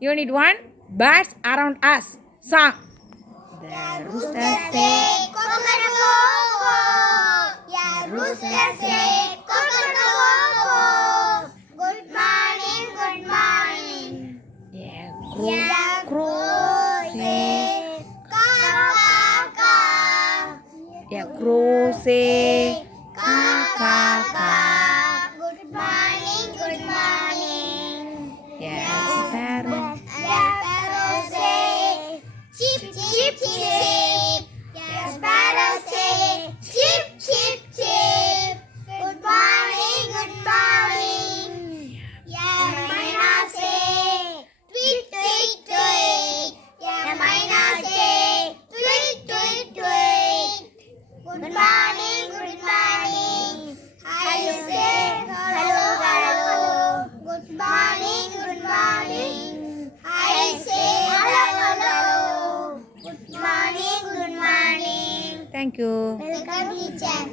Unit 1, Birds Around Us. Song. The rooster say, kokkarakoo-koo. Yeah, rooster say, kokkarakoo-koo. Good morning, good morning. Yeah, Yeah, crow say, ka-ka-ka. yeah, crow say, Ka-ka-ka. Good morning, good morning. yeah, sparrow, Yeah, sparrow say, chip, chip, chip. Yeah, sparrow say, chip, chip, chip. Good morning, good morning. Yeah, myna say, tweet, tweet, tweet. Yeah, myna say, tweet, tweet, tweet. Good morning, good morning. I say, hello, hello. Good morning, good morning. I say, hello, hello. Good morning, good morning. Thank you. Welcome, teacher.